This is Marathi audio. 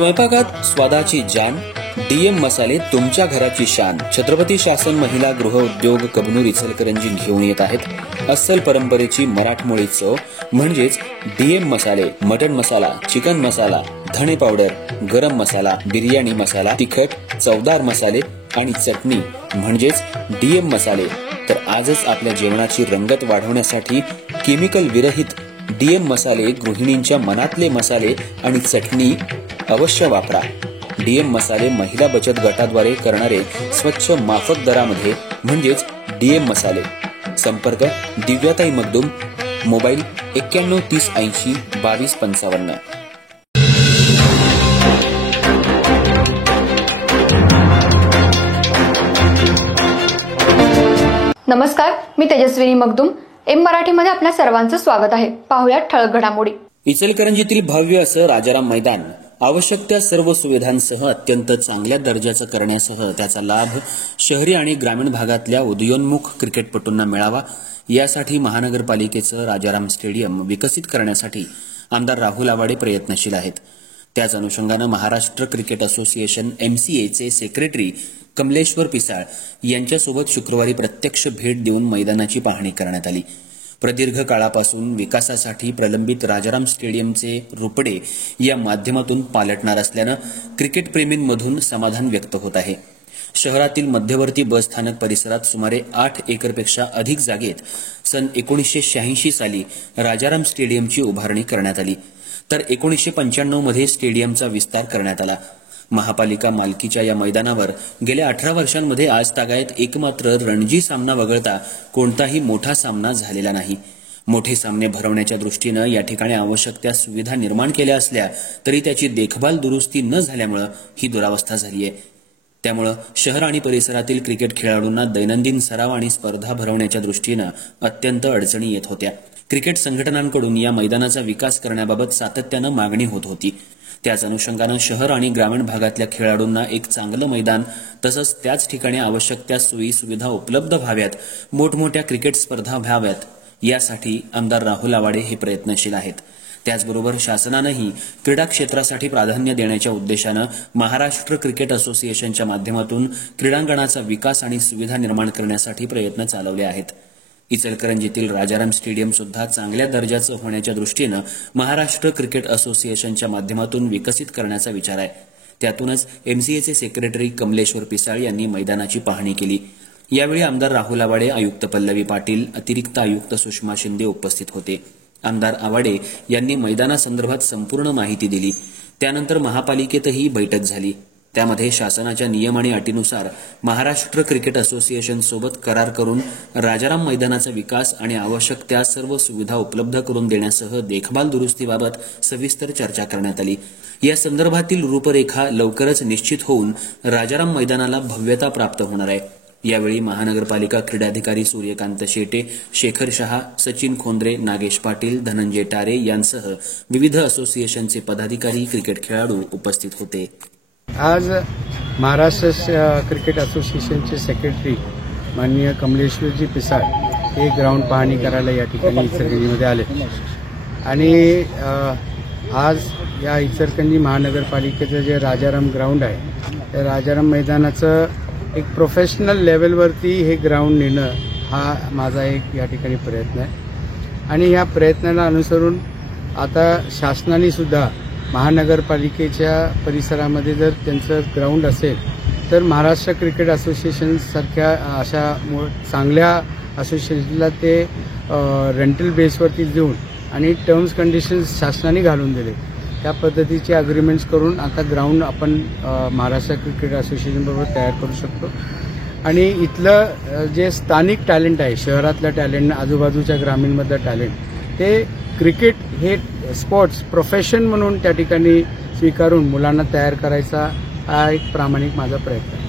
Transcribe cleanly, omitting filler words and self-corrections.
स्वयंपाकात स्वादाची जान, डीएम मसाले तुमच्या घराची शान. छत्रपती शासन महिला गृह उद्योग कबनूर इचलकरंजी घेऊन येत आहेत अस्सल परंपरेची मराठमोळी चव म्हणजेच डीएम मसाले. मटन मसाला, चिकन मसाला, धणे पावडर, गरम मसाला, बिर्याणी मसाला, तिखट, चवदार मसाले आणि चटणी म्हणजेच डीएम मसाले. तर आजच आपल्या जेवणाची रंगत वाढवण्यासाठी केमिकल विरहित डीएम मसाले, गृहिणींच्या मनातले मसाले आणि चटणी अवश्य वापरा. डीएम मसाले महिला बचत गटाद्वारे करणारे स्वच्छ माफक दरामध्ये म्हणजेच डीएम मसाले. संपर्क दिव्याताई मगदूम, मोबाईल 91 30 80 22 55. नमस्कार, मी तेजस्विनी मगदूम. एम मराठीमध्ये आपल्या सर्वांचं स्वागत आहे. पाहुयात ठळक घडामोडी. इचलकरंजीतील भव्य असं राजाराम मैदान आवश्यक त्या सर्व सुविधांसह अत्यंत चांगल्या दर्जाचं करण्यासह त्याचा लाभ शहरी आणि ग्रामीण भागातल्या उदयोन्मुख क्रिकेटपटूंना मिळावा यासाठी महानगरपालिकेचं राजाराम स्टेडियम विकसित करण्यासाठी आमदार राहुल आवाडे प्रयत्नशील आहेत. त्याच अनुषंगानं महाराष्ट्र क्रिकेट असोसिएशन MCAचे सेक्रेटरी कमलेश्वर पिसाळ यांच्यासोबत शुक्रवारी प्रत्यक्ष भेट देऊन मैदानाची पाहणी करण्यात आली. प्रदीर्घ काळापासून विकासासाठी प्रलंबित राजाराम स्टेडियमचे रुपडे या माध्यमातून पालटणार असल्यानं क्रिकेटप्रेमींमधून समाधान व्यक्त होत आहे. शहरातील मध्यवर्ती बस स्थानक परिसरात सुमारे 8 एकरपेक्षा अधिक जागेत सन 1986 साली राजाराम स्टेडियमची उभारणी करण्यात आली, तर 1995 मध्ये स्टेडियमचा विस्तार करण्यात आला. महापालिका मालकीच्या या मैदानावर गेल्या 18 वर्षांमध्ये आज तागायत एकमात्र रणजी सामना वगळता कोणताही मोठा सामना झालेला नाही. मोठे सामने भरवण्याच्या दृष्टीनं या ठिकाणी आवश्यक त्या सुविधा निर्माण केल्या असल्या तरी त्याची देखभाल दुरुस्ती न झाल्यामुळे ही दुरावस्था झाली आहे. त्यामुळे शहर आणि परिसरातील क्रिकेट खेळाडूंना दैनंदिन सराव आणि स्पर्धा भरवण्याच्या दृष्टीनं अत्यंत अडचणी येत होत्या. क्रिकेट संघटनांकडून या मैदानाचा विकास करण्याबाबत सातत्यानं मागणी होत होती. त्याच अनुषंगानं शहर आणि ग्रामीण भागातल्या खेळाडूंना एक चांगलं मैदान तसंच त्याच ठिकाणी आवश्यक त्या सोयी सुविधा उपलब्ध व्हाव्यात, मोठमोठ्या क्रिकेट स्पर्धा व्हाव्यात यासाठी आमदार राहुल आवाडे हे प्रयत्नशील आहेत. त्याचबरोबर शासनानंही क्रीडा क्षेत्रासाठी प्राधान्य देण्याच्या उद्देशानं महाराष्ट्र क्रिकेट असोसिएशनच्या माध्यमातून क्रीडांगणाचा विकास आणि सुविधा निर्माण करण्यासाठी प्रयत्न चालवले आहेत. इचलकरंजीतील राजाराम स्टेडियम सुद्धा चांगल्या दर्जाचं होण्याच्या दृष्टीनं महाराष्ट्र क्रिकेट असोसिएशनच्या माध्यमातून विकसित करण्याचा विचार आहे. त्यातूनच MCAचे सेक्रेटरी कमलेश्वर पिसाळ यांनी मैदानाची पाहणी केली. यावेळी आमदार राहुल आवाडे, आयुक्त पल्लवी पाटील, अतिरिक्त आयुक्त सुषमा शिंदे उपस्थित होते. आमदार आवाडे यांनी मैदानासंदर्भात संपूर्ण माहिती दिली. त्यानंतर महापालिकेतही बैठक झाली. त्यामध्ये शासनाच्या नियम आणि अटीनुसार महाराष्ट्र क्रिकेट असोसिएशन सोबत करार करून राजाराम मैदानाचा विकास आणि आवश्यक त्या सर्व सुविधा उपलब्ध करून देण्यासह देखभाल दुरुस्तीबाबत सविस्तर चर्चा करण्यात आली. या संदर्भातील रूपरेखा लवकरच निश्चित होऊन राजाराम मैदानाला भव्यता प्राप्त होणार आहे. यावेळी महानगरपालिका क्रीडाधिकारी सूर्यकांत शेटे, शेखर शहा, सचिन खोंद्रे, नागेश पाटील, धनंजय टारे यांसह विविध असोसिएशनचे पदाधिकारी, क्रिकेट खेळाडू उपस्थित होते. आज महाराष्ट्र क्रिकेट असोसिएशनचे सेक्रेटरी माननीय कमलेश्वरजी पिसाळ हे ग्राउंड पाहणी करायला या ठिकाणी इचलकरंजीमध्ये आले आणि आज या इचलकरंजी महानगरपालिकेचं जे राजाराम ग्राउंड आहे त्या राजाराम मैदानाचं एक प्रोफेशनल लेवलवरती हे ग्राउंड नेणं हा माझा एक या ठिकाणी प्रयत्न आहे आणि या प्रयत्नाला अनुसरून आता शासनाने सुद्धा महानगरपालिकेच्या परिसरामध्ये जर त्यांचं ग्राउंड असेल तर महाराष्ट्र क्रिकेट असोसिएशन सारख्या अशा चांगल्या असोसिएशनला ते रेंटल बेसवरती देऊन आणि टर्म्स कंडिशन्स शासनाने घालून दिले. त्या पद्धतीचे अग्रीमेंट्स करून आता ग्राउंड आपण महाराष्ट्र क्रिकेट असोसिएशनबरोबर तयार करू शकतो आणि इथलं जे स्थानिक टॅलेंट आहे, शहरातलं टॅलेंट, आजूबाजूच्या ग्रामीणमधलं टॅलेंट, ते क्रिकेट हे स्पोर्ट्स प्रोफेशन म्हणून त्या ठिकाणी स्वीकारून मुलांना तयार करायचा हा एक प्रामाणिक माझा प्रयत्न आहे.